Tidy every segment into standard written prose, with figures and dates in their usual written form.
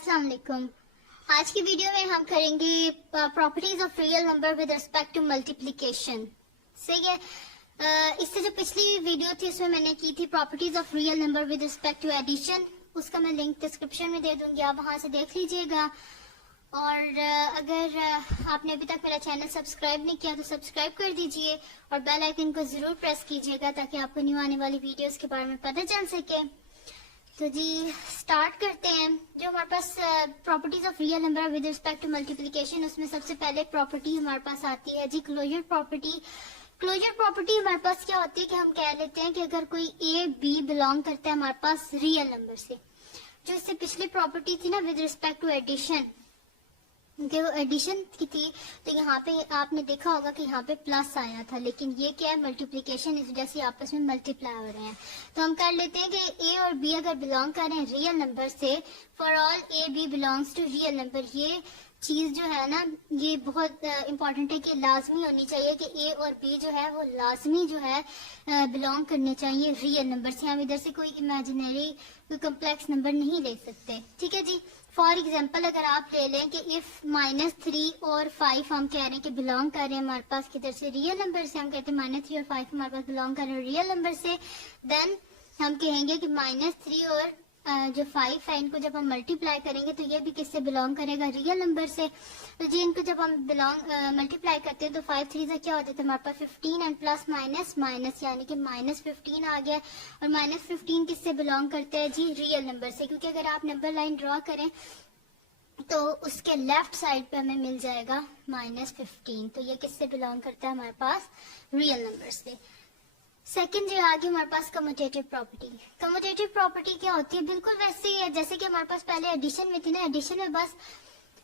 अस्सलाम वालेकुम। आज की वीडियो में हम करेंगे properties of real number with respect to multiplication. सही है। इससे जो पिछली वीडियो थी उसमें मैंने की थी properties of real number with respect to addition. उसका मैं लिंक डिस्क्रिप्शन में दे दूंगी, आप वहां से देख लीजिएगा। और अगर आपने अभी तक मेरा चैनल सब्सक्राइब नहीं किया तो सब्सक्राइब कर दीजिए और बेल आइकन को जरूर प्रेस कीजिएगा ताकि आपको न्यू आने वाली वीडियोस के बारे में पता चल सके। तो जी स्टार्ट करते हैं। जो हमारे पास properties of real number with respect to multiplication, उसमें सबसे पहले प्रॉपर्टी हमारे पास आती है जी क्लोजर प्रॉपर्टी। क्लोजर प्रॉपर्टी हमारे पास क्या होती है कि हम कह लेते हैं कि अगर कोई ए बी बिलोंग करता है हमारे पास रियल नंबर से, जो इससे पिछली प्रॉपर्टी थी ना विद रिस्पेक्ट टू एडिशन, वो एडिशन की थी, तो यहाँ पे आपने देखा होगा कि यहाँ पे प्लस आया था, लेकिन ये क्या है मल्टीप्लिकेशन, इस वजह से आपस में मल्टीप्लाई हो रहे हैं। तो हम कर लेते हैं कि ए और बी अगर बिलोंग कर रहे हैं रियल नंबर से, for all A b belongs to real number, ये चीज जो है ना ये बहुत इंपॉर्टेंट है कि लाजमी होनी चाहिए कि ए और बी जो है वो लाजमी जो है बिलोंग करने चाहिए रियल नंबर से। हम इधर से कोई इमेजिनरी कोई कम्प्लेक्स नंबर नहीं ले सकते, ठीक है जी। फॉर एग्जाम्पल अगर आप ले लें कि इफ -3 और 5 हम कह रहे हैं कि बिलोंग कर रहे हैं हमारे पास किधर से रियल नंबर से, हम कहते हैं -3 और 5 हमारे पास बिलोंग कर रहे हैं रियल नंबर से, देन हम कहेंगे कि -3 और जो 5 है इनको जब हम मल्टीप्लाई करेंगे तो ये भी किससे बिलोंग करेगा रियल नंबर से। तो जी इनको जब हम मल्टीप्लाई करते हैं तो 5 3 से क्या होता है हमारे पास 15 एंड प्लस माइनस माइनस, यानी कि -15 आ गया। और -15 किससे बिलोंग करते हैं जी रियल नंबर से, क्योंकि अगर आप नंबर लाइन ड्रॉ करें तो उसके लेफ्ट साइड पे हमें मिल जाएगा -15, तो ये किससे बिलोंग करता है हमारे पास रियल नंबर से। सेकंड जो आगे हमारे पास कम्यूटेटिव प्रॉपर्टी। कम्यूटेटिव प्रॉपर्टी क्या होती है, बिल्कुल वैसे ही है जैसे कि हमारे पास पहले एडिशन में थी ना। एडिशन में बस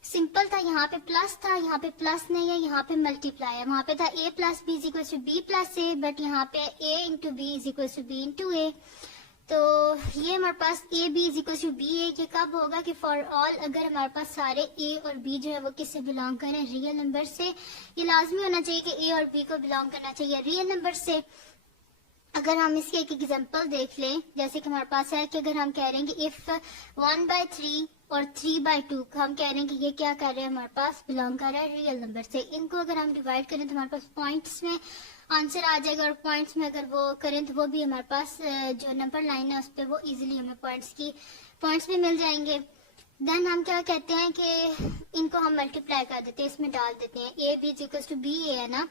सिंपल था, यहाँ पे प्लस था, यहाँ पे प्लस नहीं है, यहाँ पे मल्टीप्लाई है। वहां पे था a plus B is equal to B plus A, but यहाँ पे a into B is equal to B into A. तो ये हमारे पास A B is equal to B A, ये कब होगा कि फॉर ऑल अगर हमारे पास सारे ए और बी जो है वो किससे बिलोंग करें रियल नंबर से। ये लाजमी होना चाहिए कि ए और बी को बिलोंग करना चाहिए रियल नंबर से। अगर हम इसके एक एग्जांपल देख लें, जैसे कि हमारे पास है कि अगर हम कह रहे हैं कि इफ 1/3 और 3/2 हम कह रहे हैं कि ये क्या कर रहे हैं हमारे पास बिलोंग कर रहा है रियल नंबर से। इनको अगर हम डिवाइड करें तो हमारे पास पॉइंट्स में आंसर आ जाएगा, और पॉइंट्स में अगर वो करें तो वो भी हमारे पास जो नंबर लाइन है उस पर वो इजीली हमें पॉइंट्स भी मिल जाएंगे। देन हम क्या कहते हैं कि इनको हम मल्टीप्लाई कर देते हैं, इसमें डाल देते हैं A B equals to B A है ना,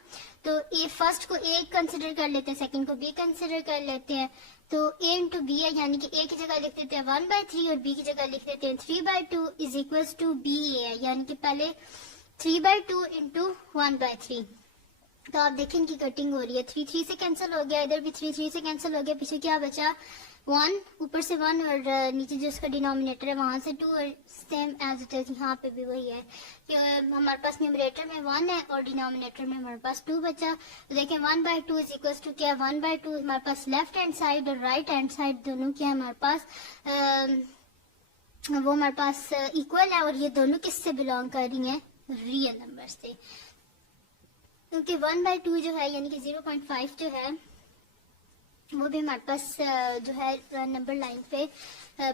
तो ए फर्स्ट को ए कंसिडर कर लेते हैं, सेकंड को बी कंसिडर कर लेते हैं। तो ए इंटू बी है, यानी कि ए की जगह लिख देते हैं 1/3 और बी की जगह लिख देते हैं 3/2 is equals to B A है, यानी कि पहले 3/2 इंटू 1/3। तो आप देखें इनकी कटिंग हो रही है, 3 3 से कैंसिल हो गया, इधर भी 3 3 से कैंसिल हो गया, पीछे क्या बचा 1, ऊपर से 1 और नीचे जो उसका डिनोमिनेटर है वहां से 2, और सेम एज इट इज यहाँ पे भी वही है कि हमारे पास न्यूमरेटर में 1 है और डिनोमिनेटर में हमारे पास 2 बचा। तो देखें 1/2 इज इक्वल टू क्या 1/2 हमारे पास लेफ्ट हैंड साइड और राइट हैंड साइड दोनों क्या है हमारे पास वो हमारे पास इक्वल है, और ये दोनों किससे बिलोंग कर रही है रियल नंबर से, क्योंकि 1/2 जो है यानी कि 0.5 जो है वो भी हमारे पास जो है नंबर लाइन पे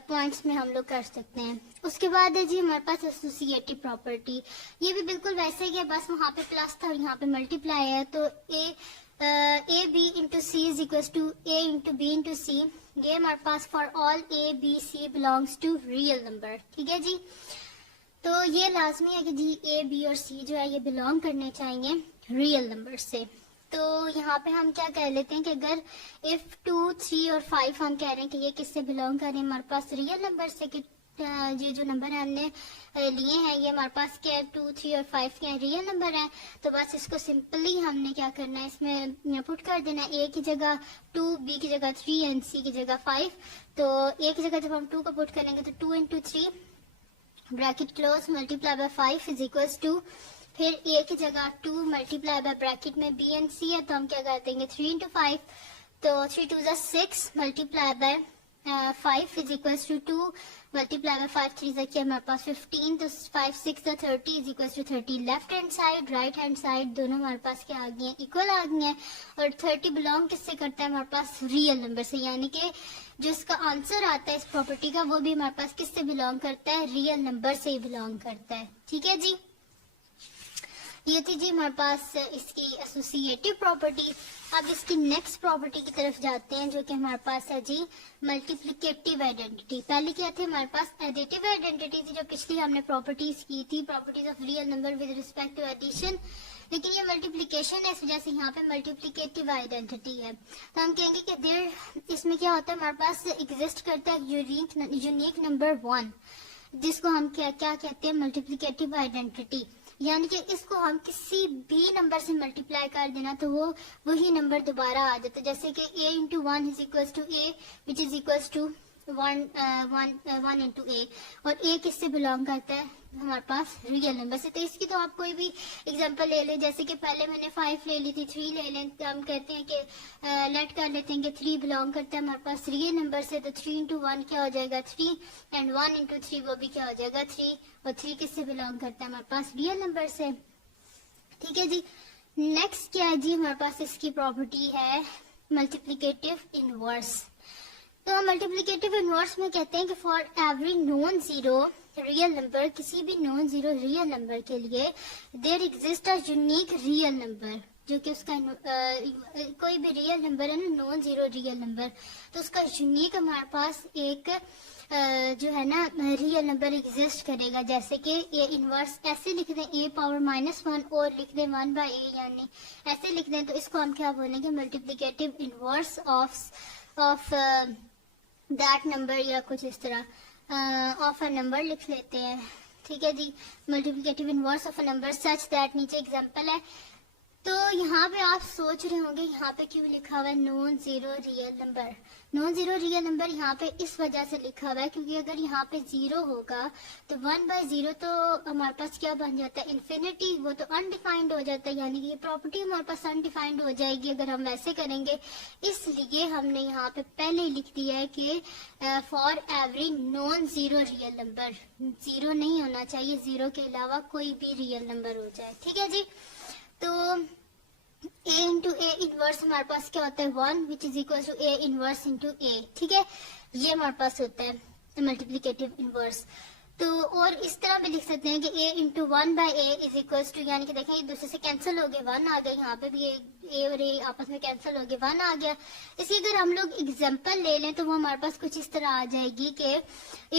पॉइंट्स में हम लोग कर सकते हैं। उसके बाद है जी हमारे पास एसोसिएटिव प्रॉपर्टी। ये भी बिल्कुल वैसे ही है, बस वहाँ पे प्लस था और यहाँ पे मल्टीप्लाई है। तो A B into C is equal to A into B into C, ये हमारे पास for all A B C belongs to real number, ठीक है जी। तो ये लाजमी है कि जी ए बी और सी जो है ये बिलोंग करने चाहिए रियल नंबर से। तो यहाँ पे हम क्या कह लेते हैं कि अगर इफ 2 3 और 5 हम कह रहे हैं कि ये किससे बिलोंग कर रहे हैं हमारे पास रियल नंबर से, कि ये जो नंबर हमने लिए हैं ये हमारे पास क्या है 2 3 और 5 क्या रियल नंबर है। तो बस इसको सिंपली हमने क्या करना है, इसमें पुट कर देना है, ए की जगह 2, बी की जगह 3 एंड सी की जगह 5। तो ए की जगह जब हम 2 को पुट करेंगे तो 2 into 3 bracket close multiply by 5 is equals to, फिर ए की जगह 2 मल्टीप्लाई बाय ब्रैकेट में बी एंड सी है तो हम क्या कर देंगे 3 इंटू 5, तो 3 2 6 multiply by 5 is equal to 2 multiply by 5 3 से किया हमारे पास 15, तो 5 6 तो 30 is equal to 30। Left hand side right hand side दोनों हमारे पास क्या आ गए हैं, इक्वल आ गए हैं। और 30 बिलोंग किससे करता है, हमारे पास रियल नंबर से, यानी कि जो इसका आंसर आता है इस प्रॉपर्टी का वो भी हमारे पास किससे बिलोंग करता है, रियल नंबर से ही बिलोंग करता है। ठीक है जी, ये थी जी हमारे पास इसकी एसोसिएटिव प्रॉपर्टी। अब इसकी नेक्स्ट प्रॉपर्टी की तरफ जाते हैं जो कि हमारे पास है जी मल्टीप्लिकेटिव आइडेंटिटी। पहले क्या थे हमारे पास, एडिटिव आइडेंटिटी थी जो पिछली हमने प्रॉपर्टीज की थी, properties of real number with respect to addition. लेकिन ये मल्टीप्लिकेशन है, इस वजह से यहाँ पे मल्टीप्लिकेटिव आइडेंटिटी है। तो हम कहेंगे कि देयर इसमें क्या होता है, हमारे पास एग्जिस्ट करता है यूनिक नंबर 1, जिसको हम क्या कहते हैं, मल्टीप्लिकेटिव आइडेंटिटी। यानी कि इसको हम किसी भी नंबर से मल्टीप्लाई कर देना तो वो वही नंबर दोबारा आ जाता है। जैसे कि a into 1 is equal to a which is equal to 1 into a, और a किससे बिलोंग करता है, हमारे पास रियल नंबर से। तो इसकी तो आप कोई भी एग्जांपल ले लें, जैसे कि पहले मैंने 5 ले ली थी, 3 ले लें, तो हम कहते हैं कि लेट कर लेते हैं कि 3 बिलोंग करता है हमारे पास रियल नंबर से, तो 3 इंटू 1 क्या हो जाएगा 3, एंड 1 इंटू 3 वो भी क्या हो जाएगा 3, और 3 किससे बिलोंग करता है, हमारे पास रियल नंबर से। ठीक है जी, नेक्स्ट क्या है जी, हमारे पास इसकी प्रॉपर्टी है मल्टीप्लिकेटिव इनवर्स। तो मल्टीप्लिकेटिव इनवर्स में कहते हैं कि for every non zero real number, किसी भी नॉन जीरो रियल नंबर के लिए there exist a unique real number, जो कि उसका कोई भी रियल नंबर है ना, नॉन जीरो रियल नंबर, तो उसका यूनिक हमारे पास एक जो है ना रियल नंबर एग्जिस्ट करेगा। जैसे कि ए इनवर्स ऐसे लिख दें, a पावर -1 और लिख दें 1 बाई a, यानी ऐसे लिख दें, तो इसको हम क्या बोलेंगे, multiplicative inverse of that number, या कुछ इस तरह ऑफ अ नंबर लिख लेते हैं। ठीक है जी, multiplicative inverse of a number such that, नीचे एग्जांपल है। तो यहाँ पे आप सोच रहे होंगे यहाँ पे क्यों लिखा हुआ है non zero real number. Non zero real number यहाँ पे इस वजह से लिखा हुआ है क्योंकि अगर यहाँ पे 0 होगा तो 1/0 तो हमारे पास क्या बन जाता है, इन्फिनिटी, वो तो अनडिफाइंड हो जाता है, यानी कि ये प्रॉपर्टी हमारे पास अनडिफाइंड हो जाएगी अगर हम वैसे करेंगे। इसलिए हमने यहाँ पे पहले ही लिख दिया है कि for every non zero real number, 0 नहीं होना चाहिए, 0 के अलावा कोई भी रियल नंबर हो जाए। ठीक है जी, तो a इंटू ए इनवर्स हमारे पास क्या होता है 1 which is equal to a inverse into a। ठीक है, ये हमारे पास होता है मल्टीप्लिकेटिव इनवर्स। तो और इस तरह भी लिख सकते हैं कि a into 1 by a is equal to, यानी कि देखें एक दूसरे से कैंसिल हो गए, 1 आ गया, यहाँ पे भी a और a आपस में कैंसिल हो गए, 1 आ गया। इसकी अगर हम लोग एग्जांपल ले लें तो वो हमारे पास कुछ इस तरह आ जाएगी कि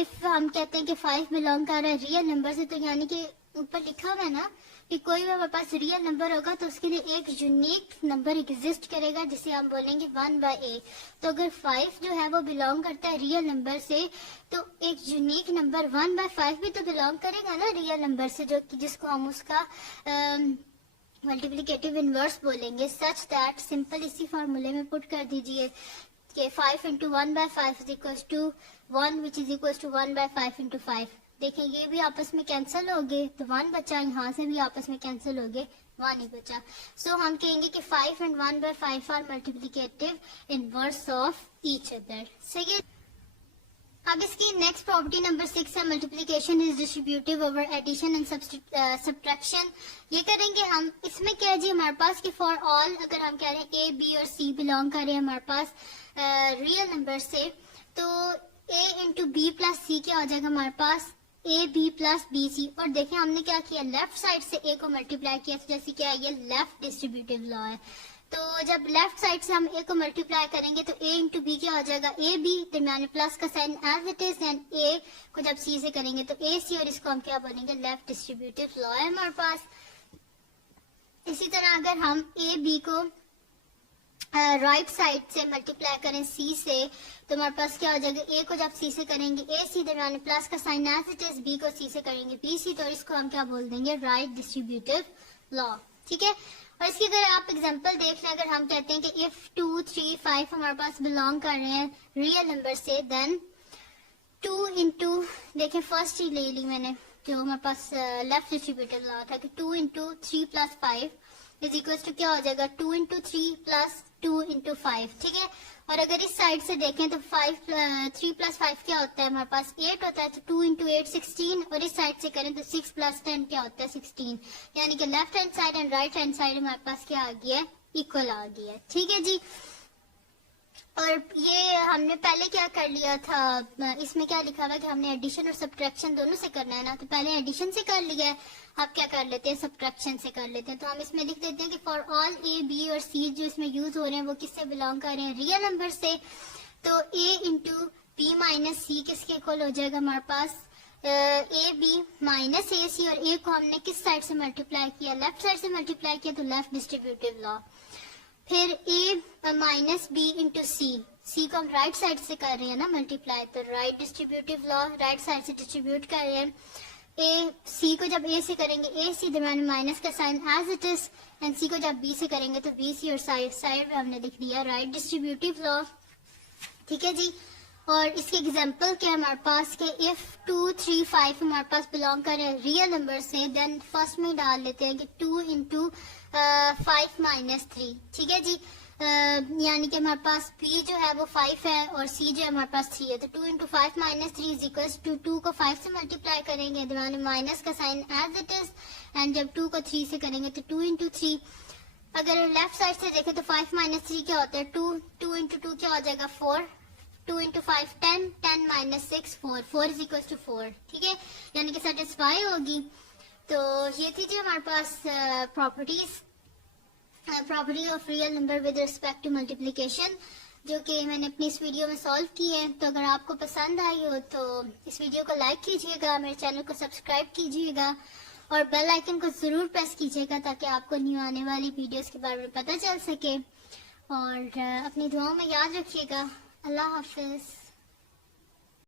इफ हम कहते हैं कि 5 बिलोंग कर रहा है रियल नंबर से, तो यानी कि ऊपर लिखा हुआ है ना कि कोई भी हमारे पास रियल नंबर होगा तो उसके लिए एक यूनिक नंबर एग्जिस्ट करेगा जिसे हम बोलेंगे 1 बाई a। तो अगर 5 जो है वो बिलोंग करता है रियल नंबर से, तो एक यूनिक नंबर 1 बाई 5 भी तो बिलोंग करेगा ना रियल नंबर से, जो जिसको हम उसका मल्टीप्लिकेटिव इनवर्स बोलेंगे। सच दैट, सिंपल इसी फार्मूले में पुट कर दीजिए कि 5 into 1 by 5 is equal to 1 which is equal to 1 by 5 into 5। देखें ये भी आपस में कैंसिल हो गए तो 1 बचा, यहाँ से भी आपस में कैंसिल हो गए, 1 ही बचा। सो हम कहेंगे कि 5 and 1 by 5 are multiplicative inverse of each other. सही है। अब इसकी नेक्स्ट प्रॉपर्टी नंबर 6 है multiplication is distributive over addition and subtraction. ये करेंगे हम, इसमें क्या है जी हमारे पास कि फॉर ऑल, अगर हम कह रहे हैं a b और c बिलोंग कर रहे हैं हमारे पास रियल नंबर से, तो a into b plus c क्या हो जाएगा हमारे पास a b plus b c. और देखें हमने क्या किया, लेफ्ट साइड से a को मल्टीप्लाई किया, तो जैसे क्या ये लेफ्ट डिस्ट्रीब्यूटिव लॉ है। तो जब लेफ्ट साइड से हम a को मल्टीप्लाई करेंगे तो a इंटू बी क्या हो जाएगा a b, दरमियान प्लस का sign as it is, and a को जब c से करेंगे तो a c, और इसको हम क्या बोलेंगे, लेफ्ट डिस्ट्रीब्यूटिव लॉ है हमारे पास। इसी तरह अगर हम a b को राइट साइड से मल्टीप्लाई करें c से, तो हमारे पास क्या हो जाएगा, a को जब c से करेंगे a c, दरमियान प्लस का sign as it is, b को c से करेंगे b c, तो इसको हम क्या बोल देंगे, राइट डिस्ट्रीब्यूटिव लॉ। ठीक है, और इसकी अगर आप एग्जांपल देख लें, अगर हम कहते हैं कि इफ 2 3 5 हमारे पास बिलोंग कर रहे हैं रियल नंबर से, देन 2 इंटू, देखें फर्स्ट ही ले ली मैंने जो हमारे पास लेफ्ट डिस्ट्रीब्यूटिव लॉ था कि 2 into 3 plus 5 is equal to क्या हो जाएगा 2 इंटू 3 प्लस 2 इंटू 5। ठीक है, और अगर इस साइड से देखें तो 3 + 5 क्या होता है, हमारे पास 8 होता है, तो 2 × 8 16। और इस साइड से करें तो 6 + 10 क्या होता है, 16। यानी कि left hand side and right hand side हमारे पास क्या आ गया है, इक्वल आ गया है। ठीक है जी। और ये हमने पहले क्या कर लिया था, इसमें क्या लिखा हुआ है कि हमने एडिशन और सब्ट्रैक्शन दोनों से करना है ना, तो पहले एडिशन से कर लिया है, अब क्या कर लेते हैं, सब्ट्रैक्शन से कर लेते हैं। तो हम इसमें लिख देते हैं कि फॉर ऑल ए बी और सी जो इसमें यूज हो रहे हैं वो किससे बिलोंग कर रहे हैं, रियल नंबर से। तो a × b - c किसके इक्वल हो जाएगा, हमारे पास ए बी माइनस ए सी, और ए को हमने किस साइड से मल्टीप्लाई किया, लेफ्ट साइड से मल्टीप्लाई किया, तो लेफ्ट डिस्ट्रीब्यूटिव लॉ। फिर a - b × c को हम राइट साइड से कर रहे हैं ना मल्टीप्लाई, तो right distributive law, right side से डिस्ट्रीब्यूट कर रहे हैं। c को जब a से करेंगे a c दरम्यान माइनस का sign as it is, and c को जब b से करेंगे तो b c, और साइड में हमने लिख दिया राइट डिस्ट्रीब्यूटिव लॉ। ठीक है जी। और इसके एग्जांपल क्या है हमारे पास के इफ 2 3 5 हमारे पास बिलोंग कर रहे हैं रियल नंबर से, देन फर्स्ट में डाल लेते हैं कि 2 × 5 - 3। ठीक है जी। यानी कि हमारे पास b जो है वो 5 है और c जो है हमारे पास 3 है, तो 2 × 5 - 3 = 2 को 5 से मल्टीप्लाई करेंगे, दरम्यान माइनस का sign as it is, and जब 2 को 3 से करेंगे तो 2 × 3। अगर लेफ्ट साइड से देखें तो 5 - 3 क्या होता है, 2 × 2 क्या हो जाएगा, 4। 2 × 5 10, 10 - 6 4, 4 = 4। ठीक है, यानी कि सेटिस्फाई होगी। तो ये थी जी हमारे पास property of real number with respect to multiplication, जो कि मैंने अपनी इस वीडियो में सॉल्व की है। तो अगर आपको पसंद आई हो तो इस वीडियो को लाइक कीजिएगा, मेरे चैनल को सब्सक्राइब कीजिएगा और बेल आइकन को जरूर प्रेस कीजिएगा ताकि आपको न्यू आने वाली वीडियोस के बारे में पता चल सके। और अपनी दुआओं में याद रखिएगा। अल्लाह हाफिज।